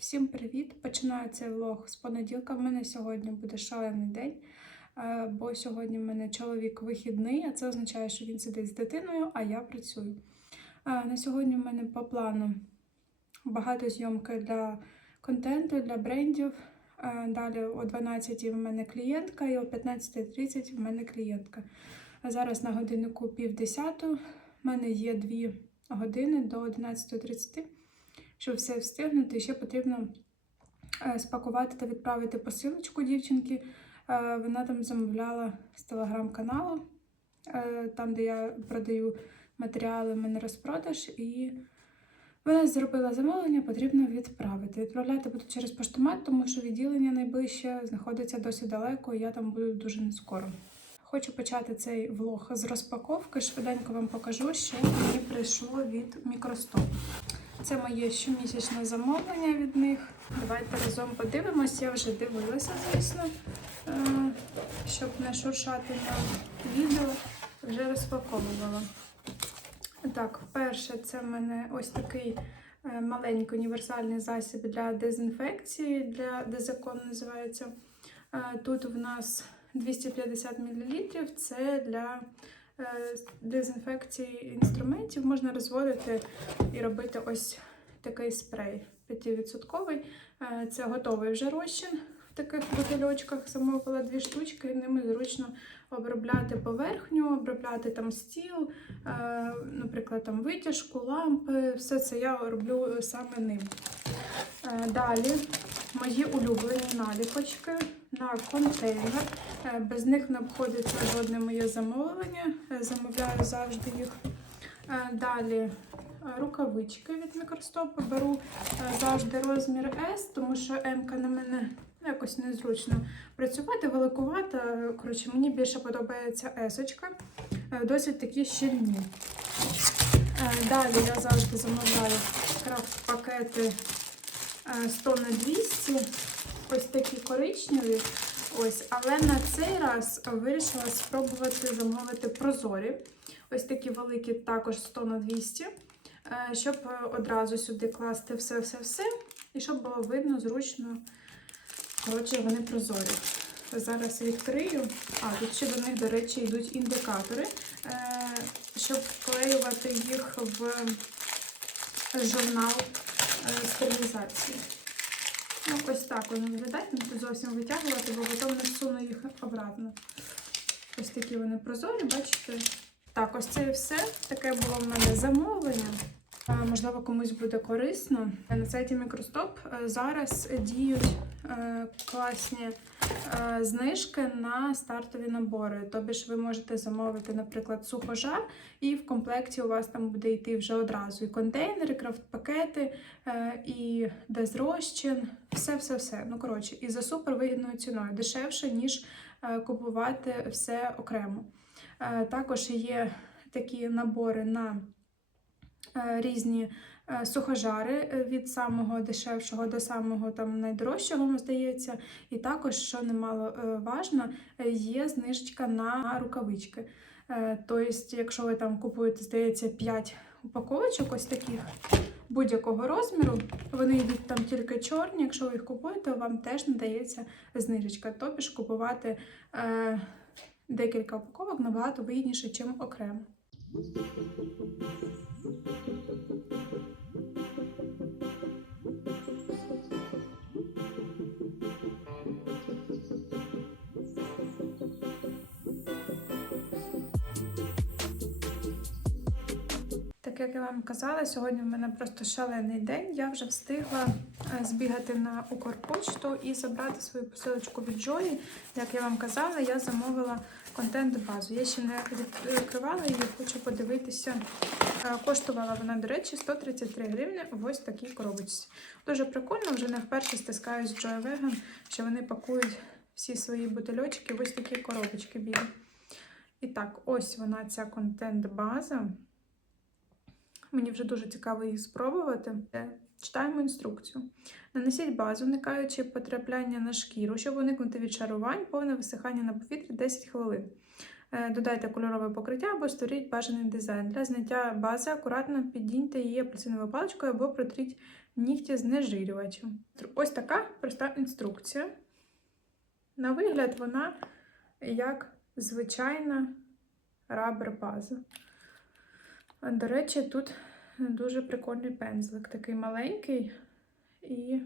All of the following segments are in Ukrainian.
Всім привіт! Починаю цей влог з понеділка. В мене сьогодні буде шалений день, е, бо сьогодні в мене чоловік вихідний, а це означає, що він сидить з дитиною, а я працюю. Е, На сьогодні в мене по плану багато зйомки для контенту, для брендів. Е, Далі о 12 в мене клієнтка і о 15.30 в мене клієнтка. Зараз на годиннику пів десяту. В мене є дві години до 11.30 щоб все встигнути, ще потрібно е, спакувати та відправити посилочку дівчинки. Е, Вона там замовляла з телеграм-каналу, е, там, де я продаю матеріали, мене розпродаж, і вона зробила замовлення, потрібно відправити. Відправляти буду через поштомат, тому що відділення найближче знаходиться досить далеко, і я там буду дуже не скоро. Хочу почати цей влог з розпаковки. Швиденько вам покажу, що мені прийшло від мікростоп. Це моє щомісячне замовлення від них. Давайте разом подивимось. Я вже дивилася, звісно, е, щоб не шуршати на відео, вже розпаковувала. Так, перше, це в мене ось такий е, маленький універсальний засіб для дезінфекції, для дезакон називається. Е, Тут в нас 250 мл. Це для дезінфекції інструментів. Можна розводити і робити ось такий спрей 5%. Е, Це готовий вже розчин в таких бутильочках. Замовила дві штучки, і ними зручно обробляти поверхню, обробляти там стіл, е, наприклад, там витяжку, лампи. Все це я роблю саме ним. Е, Далі мої улюблені наліпочки на контейнер. Е, Без них не обходиться жодне моє замовлення. Е, Замовляю завжди їх. Е, Далі рукавички від мікростопу беру завжди розмір S, тому що М на мене якось незручно працювати, великувата. Коротше, мені більше подобається S. Досить такі щільні. Далі я завжди замовляю крафт-пакети е, 100 на 200. Ось такі коричневі. Ось, але на цей раз вирішила спробувати замовити прозорі. Ось такі великі, також 100 на 200, е, щоб одразу сюди класти все-все-все. І щоб було видно, зручно. Коротше, вони прозорі. Зараз відкрию. А, тут ще до них, до речі, йдуть індикатори, е, щоб вклеювати їх в журнал е, стерилізації. Ну, ось так вони виглядають, не буду зовсім витягувати, бо потім не всуну їх обратно. Ось такі вони прозорі, бачите? Так, ось це і все. Таке було в мене замовлення. Е, Можливо, комусь буде корисно. На сайті Мікростоп е, зараз діють е, класні е, знижки на стартові набори. Тобі ж ви можете замовити, наприклад, сухожар, і в комплекті у вас там буде йти вже одразу і контейнери, крафт-пакети, е, і дезрозчин, все-все-все. Ну, коротше, і за супервигідною ціною, дешевше, ніж е, купувати все окремо. Е, Також є такі набори на е, різні е, сухожари е, від самого дешевшого до самого там найдорожчого, здається. І також, що немало е, важно, е, є знижечка на рукавички. Е, Тобто, якщо ви там купуєте, здається, 5 упаковочок ось таких будь-якого розміру, вони йдуть там тільки чорні. Якщо ви їх купуєте, вам теж надається знижечка. Тобі ж купувати е, декілька упаковок набагато вигідніше, ніж окремо. Як я вам казала, сьогодні в мене просто шалений день. Я вже встигла е, збігати на Укрпочту і забрати свою посилочку від Джої. Як я вам казала, я замовила контент-базу. Я ще не відкривала її, хочу подивитися. Е, Коштувала вона, до речі, 133 гривні в ось такій коробочці. Дуже прикольно, вже не вперше стискаю з Joy Vegan, що вони пакують всі свої бутильочки в ось такі коробочки білі. І так, ось вона, ця контент-база. Мені вже дуже цікаво їх спробувати. Е, Читаємо інструкцію. Нанесіть базу, уникаючи потрапляння на шкіру, щоб уникнути відшарувань, повне висихання на повітрі 10 хвилин. Е, Додайте кольорове покриття або створіть бажаний дизайн. Для зняття бази акуратно піддіньте її апельсиновою паличкою або протріть нігті знежирювачем. Ось така проста інструкція. На вигляд, вона як звичайна рабер база. До речі, тут дуже прикольний пензлик, такий маленький і,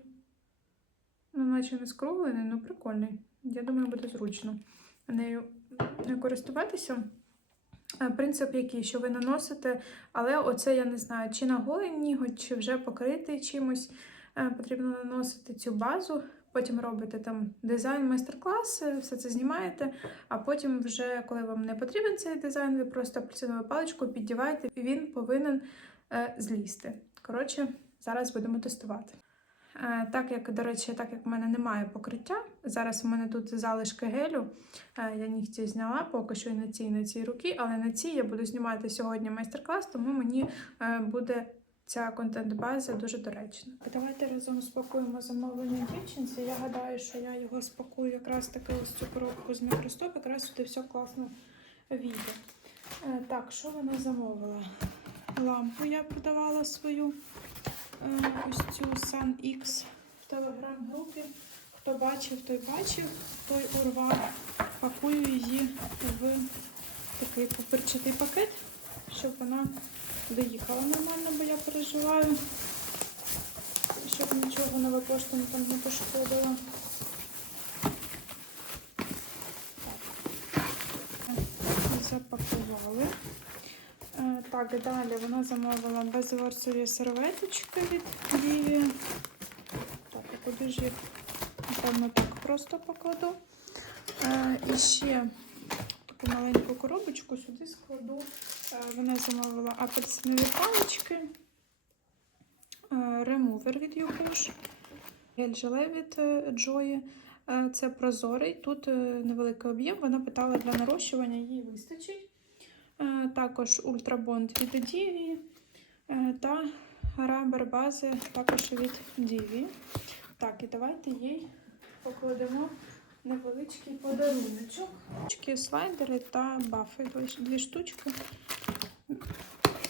ну, наче не скруглений, ну прикольний. Я думаю, буде зручно нею користуватися. Е, Принцип який, що ви наносите, але оце я не знаю, чи на голий ніготь, чи вже покритий чимось. Е, Потрібно наносити цю базу, потім робите там дизайн, майстер-клас, все це знімаєте, а потім, вже, коли вам не потрібен цей дизайн, ви просто апельсинову паличку піддіваєте, і він повинен е, злізти. Коротше, зараз будемо тестувати. Е, Так як, до речі, так як в мене немає покриття, зараз у мене тут залишки гелю. Е, Я нігті зняла поки що і на цій, і на цій руки, але на цій я буду знімати сьогодні майстер-клас, тому мені е, буде ця контент-база дуже доречна. Давайте разом спакуємо замовлення дівчинці. Я гадаю, що я його спакую якраз таки ось цю коробку з мікростоп, якраз сюди все класно війде. Е, Так, що вона замовила? Лампу я продавала свою е, ось цю Sun X в телеграм-групі. Хто бачив, той бачив, той урвав. Пакую її в такий папирчатий пакет, щоб вона доїхала нормально, бо я переживаю, щоб нічого нове поштом там не пошкодила. Запакували. Е, Так, далі вона замовила безворсові серветочки від Діві. Так, а куди ж їх? Напевно, так просто покладу. Е, І ще таку маленьку коробочку сюди складу. Е, Вона замовила апельсинові палички, е, ремувер від Юкуш, гель-желе від е, Джої. Це прозорий, тут невеликий об'єм. Вона питала для нарощування, їй вистачить. Також ультрабонд від Діві та рабер бази також від Діві. Так, і давайте їй покладемо невеличкий подаруночок. Слайдери та бафи. Дві- штучки.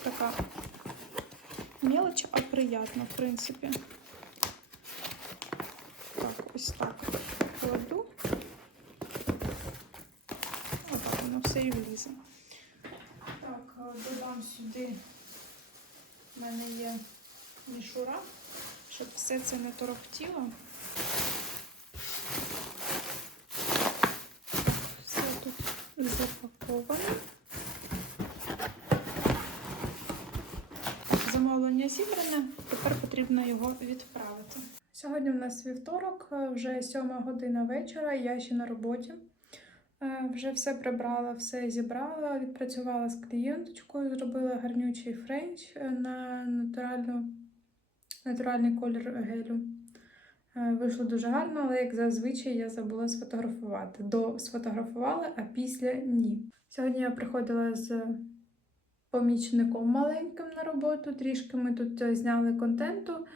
Така мелоч, а приятно, в принципі. Так, ось так кладу. Отак воно все і влізе. Так, е, додам сюди. У мене є мішура, щоб все це не торохтіло. Все тут запаковано. Замовлення зібране, тепер потрібно його відправити. Сьогодні в нас вівторок, е, вже сьома година вечора, я ще на роботі. Е, Вже все прибрала, все зібрала, відпрацювала з клієнточкою, зробила гарнючий френч е, на натуральну, натуральний колір гелю. Вийшло дуже гарно, але як зазвичай я забула сфотографувати. До сфотографувала, а після ні. Сьогодні я приходила з помічником маленьким на роботу. Трішки ми тут е, зняли контенту,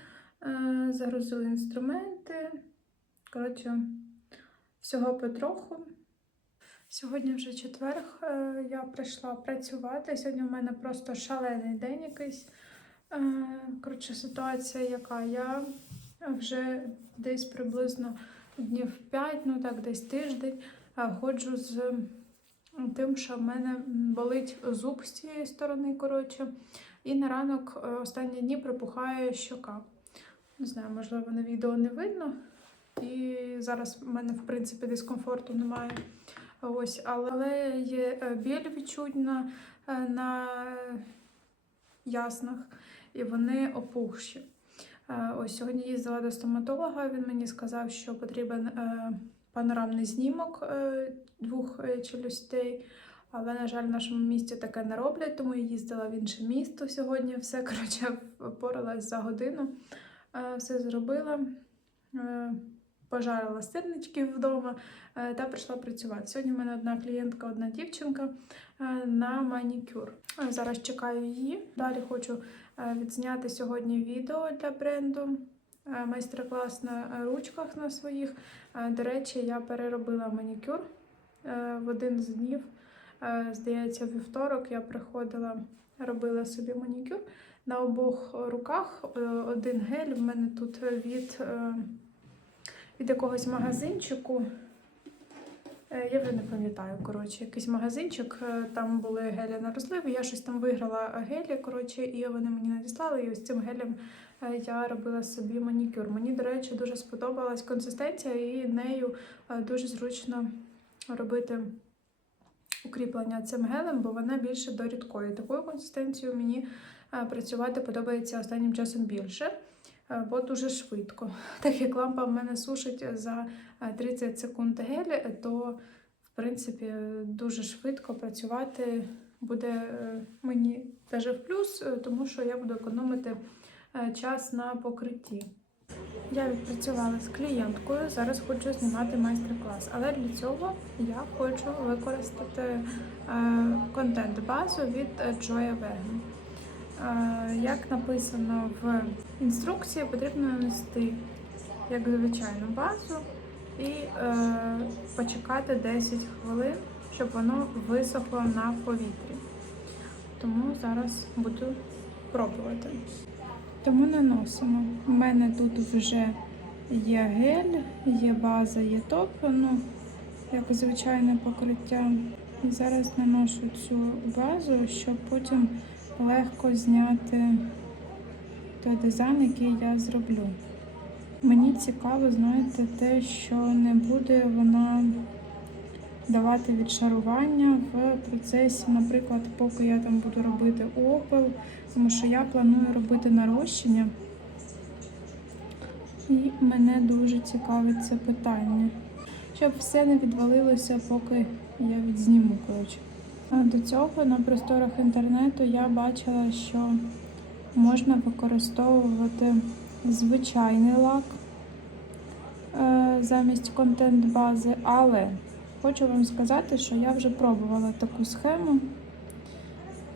е, загрузили інструменти. Коротше, всього потроху. Сьогодні вже четверг, е, я прийшла працювати. Сьогодні в мене просто шалений день якийсь. Коротше, ситуація, яка я вже десь приблизно днів 5, ну так, десь тиждень, ходжу з тим, що в мене болить зуб з цієї сторони, коротше, і на ранок е, останні дні припухає щока. Не знаю, можливо, на відео не видно. І зараз в мене, в принципі, дискомфорту немає. Ось, але є е, біль відчутна е, на яснах, і вони опухші. Ось сьогодні їздила до стоматолога. Він мені сказав, що потрібен панорамний знімок е, двох е, челюстей. Але, на жаль, в нашому місті таке не роблять, тому я їздила в інше місто сьогодні. Все коротше впоралась за годину. Е, Все зробила. Пожарила сирнички вдома та прийшла працювати. Сьогодні в мене одна клієнтка, одна дівчинка на манікюр. Зараз чекаю її. Далі хочу відзняти сьогодні відео для бренду. Е, Майстер-клас на ручках на своїх. Е, До речі, я переробила манікюр е, в один з днів. Здається, вівторок я приходила, робила собі манікюр. на обох руках. Один гель в мене тут від, від якогось магазинчику. Я вже не пам'ятаю, коротше, якийсь магазинчик, там були гелі на розливи, я щось там виграла гелі, коротше, і вони мені надіслали, і ось цим гелем я робила собі манікюр. Мені, до речі, дуже сподобалась консистенція, і нею е, дуже зручно робити укріплення цим гелем, бо вона більше до рідкої. Такою консистенцією мені е, працювати подобається останнім часом більше, е, бо дуже швидко. Так як лампа в мене сушить за е, 30 секунд гель, то в принципі дуже швидко працювати буде мені теж в плюс, тому що я буду економити час на покритті. Я відпрацювала з клієнткою, зараз хочу знімати майстер-клас, але для цього я хочу використати е, контент-базу від е, Joya. Е, як написано в інструкції, потрібно нанести як звичайну базу і е, почекати 10 хвилин, щоб воно висохло на повітрі. Тому зараз буду пробувати. Тому наносимо. У мене тут вже є гель, є база, є топ, ну, як звичайне покриття. І зараз наношу цю базу, щоб потім легко зняти той дизайн, який я зроблю. Мені цікаво, знаєте, те, що не буде вона давати відшарування в процесі, наприклад, поки я там буду робити опил, тому що я планую робити нарощення. І мене дуже цікавить це питання. Щоб все не відвалилося, поки я відзніму. Коротше. До цього на просторах інтернету я бачила, що можна використовувати звичайний лак е, замість контент-бази, але хочу вам сказати, що я вже пробувала таку схему.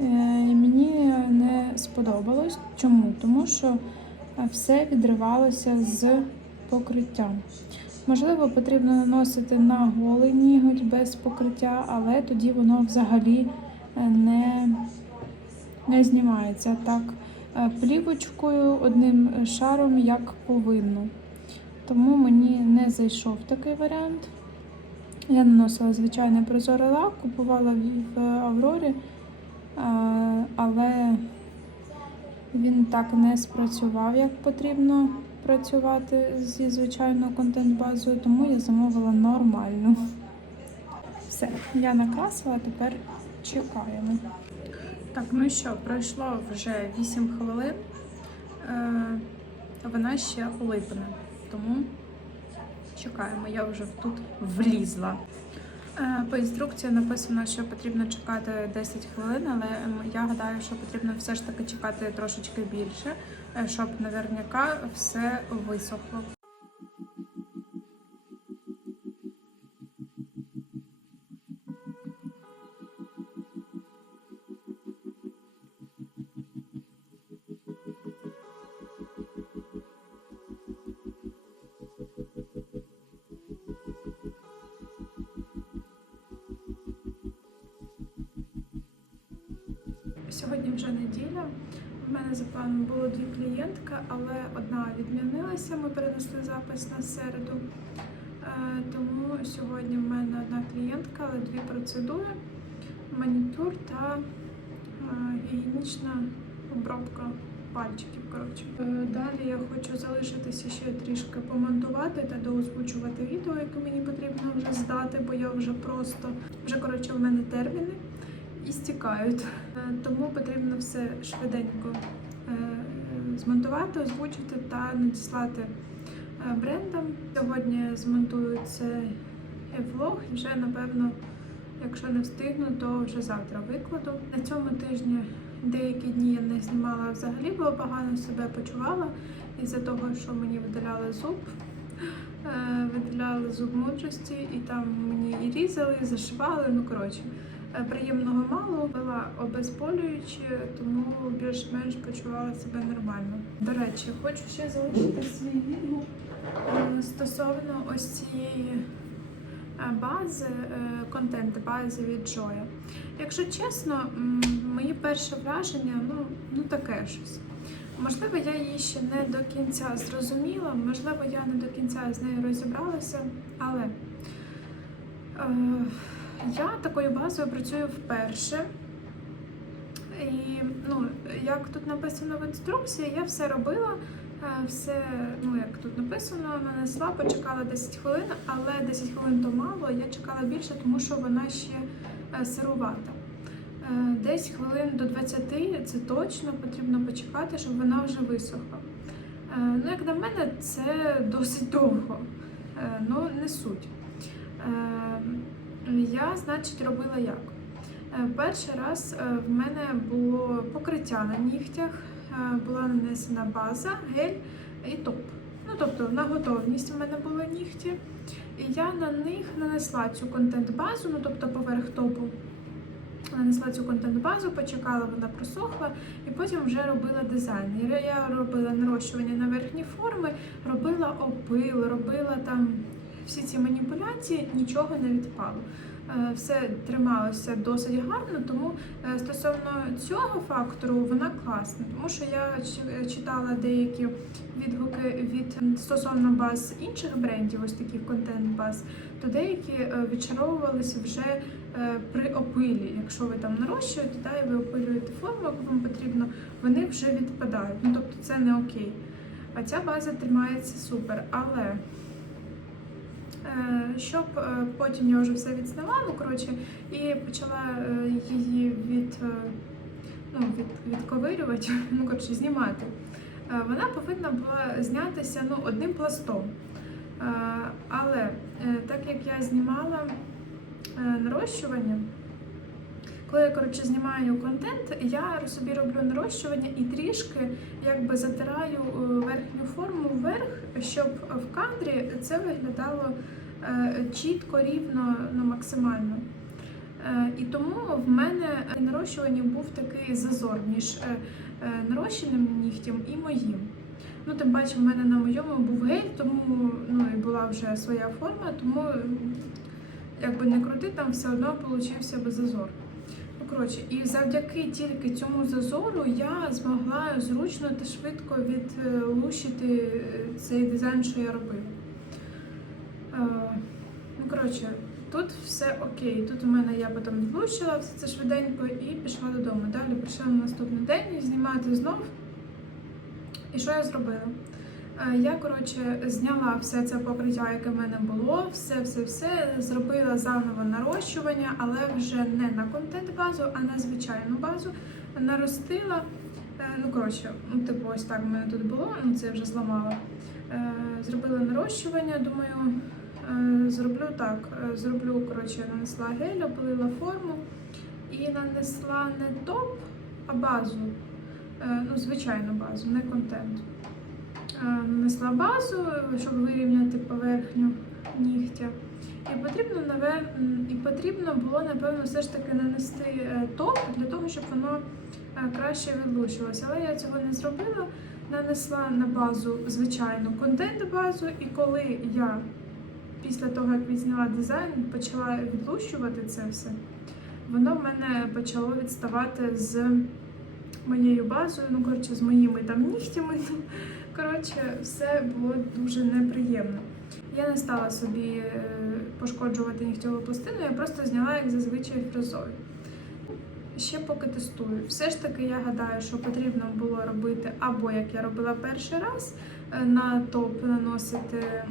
Е, І мені не сподобалось. Чому? Тому що е, все відривалося з покриттям. Можливо, потрібно наносити на голий ніготь без покриття, але тоді воно взагалі е, не, не знімається так плівочкою одним шаром, як повинно. Тому мені не зайшов такий варіант. Я наносила звичайний прозорий лак, купувала в Аврорі, е, але він так не спрацював, як потрібно працювати зі звичайною контент-базою, тому я замовила нормальну. Все, я накрасила, тепер чекаємо. Так, ну що, пройшло вже 8 хвилин. Е, вона ще липне, тому чекаємо. Я вже тут влізла. Е, По інструкції написано, що потрібно чекати 10 хвилин, але я гадаю, що потрібно все ж таки чекати трошечки більше, е, щоб наверняка все висохло. Сьогодні вже неділя. В мене за планом було дві клієнтки, але одна відмінилася. Ми перенесли запис на середу. Е, Тому сьогодні в мене одна клієнтка, але дві процедури: манікюр та е, гігієнічна обробка пальчиків. Коротше. Е, Далі я хочу залишитися ще трішки помонтувати та доозвучувати відео, яке мені потрібно вже здати, бо я вже просто вже коротше в мене терміни і стікають. Е, Тому потрібно все швиденько е, змонтувати, озвучити та надіслати е, брендам. Сьогодні змонтую цей влог і вже напевно, якщо не встигну, то вже завтра викладу. На цьому тижні деякі дні я не знімала взагалі, бо погано себе почувала із-за того, що мені видаляли зуб. Видаляли зуб мудрості, і там мені і різали, і зашивали. Ну коротше, приємного мало, пила обезболюючі, тому більш-менш почувала себе нормально. До речі, хочу ще залишити свій відгук е, стосовно ось цієї е, бази, е, контент бази від Joya. Якщо чесно, м, мої перші враження, ну, ну таке щось. Можливо, я її ще не до кінця зрозуміла, можливо, я не до кінця з нею розібралася, але е, я такою базою працюю вперше. І ну, як тут написано в інструкції, я все робила, е, все, ну як тут написано, нанесла, почекала 10 хвилин, але 10 хвилин то мало, я чекала більше, тому що вона ще е, сирувата. Е, Десь хвилин до 20 це точно потрібно почекати, щоб вона вже висохла. Ну, як на мене, це досить довго, ну не суть. Я, значить, робила як? Е, Перший раз е, в мене було покриття на нігтях, е, була нанесена база, гель і топ. Ну, тобто на готовність в мене були нігті. І я на них нанесла цю контент-базу, ну тобто поверх топу. Нанесла цю контент-базу, почекала, вона просохла, і потім вже робила дизайн. Я робила нарощування на верхні форми, робила опил, робила там всі ці маніпуляції, нічого не відпало. Е, Все трималося досить гарно, тому е, стосовно цього фактору вона класна, тому що я читала деякі відгуки від стосовно баз інших брендів, ось таких контент-баз, то деякі е, відчаровувалися вже е, при опилі. Якщо ви там нарощуєте, да, і ви опилюєте форму, яку вам потрібно, вони вже відпадають. Ну тобто це не окей. А ця база тримається супер. Але е, щоб е, потім я вже все відсняла, ну коротше, і почала е, її від, е, ну, від, відковирювати, ну коротше, знімати. Е, Вона повинна була знятися ну, одним пластом. Е, Але е, так як я знімала е, нарощування, коли я коротше, знімаю контент, я собі роблю нарощування і трішки якби затираю е, верхню форму вверх, щоб в кадрі це виглядало е, чітко, рівно, ну максимально. Е, І тому в мене при нарощуванні був такий зазор між нарощеним нігтем і моїм. Ну, тим паче, в мене на моєму був гель, тому ну, і була вже своя форма, тому якби не крути, там все одно получився би зазор. Коротше, і завдяки тільки цьому зазору я змогла зручно та швидко відлущити е, цей дизайн, що я робила. Е, Ну, коротше, тут все окей. Тут у мене я потім відлущила все це швиденько і пішла додому. Далі прийшла на наступний день знімати знов. І що я зробила? Е, Я, коротше, зняла все це покриття, яке в мене було, все-все-все, зробила заново нарощування, але вже не на контент-базу, а на звичайну базу. Наростила. Е, Ну, коротше, ну, типу, ось так в мене тут було, ну це я вже зламала. Е, Зробила нарощування, думаю, зроблю так. Зроблю, коротше, нанесла гель, опилила форму і нанесла не топ, а базу. Ну, звичайну базу, не контент. Е, Нанесла базу, щоб вирівняти поверхню нігтя. І потрібно, і потрібно було, напевно, все ж таки нанести е, топ для того, щоб воно е, краще відлучилося. Але я цього не зробила. Нанесла на базу звичайну контент-базу, і коли я після того, як відзняла дизайн, почала відлущувати це все, воно в мене почало відставати з моєю базою, ну коротше, з моїми там нігтями. Коротше, все було дуже неприємно. Я не стала собі е, пошкоджувати нігтєву пластину, я просто зняла як зазвичай фрезою. Ще поки тестую. Все ж таки, я гадаю, що потрібно було робити або як я робила перший раз, е, на топ наносити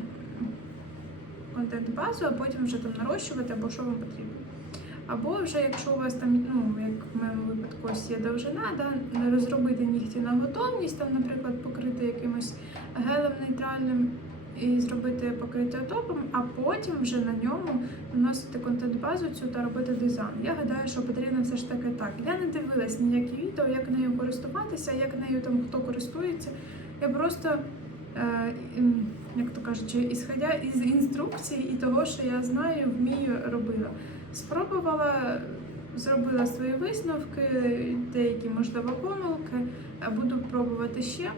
контент-базу, а потім вже там нарощувати, або що вам потрібно. Або вже, якщо у вас там, ну як в моєму випадку є довжина, да, розробити нігті на готовність, там, наприклад, покрити якимось гелем нейтральним і зробити покриття топом, а потім вже на ньому наносити контент-базу цю та робити дизайн. Я гадаю, що потрібно все ж таки так. Я не дивилась ніякі відео, як нею користуватися, як нею там хто користується. Я просто, е, як то кажучи, ісходя із інструкцій і того, що я знаю, вмію робила. Спробувала, зробила свої висновки, деякі, можливо, помилки. Буду пробувати ще.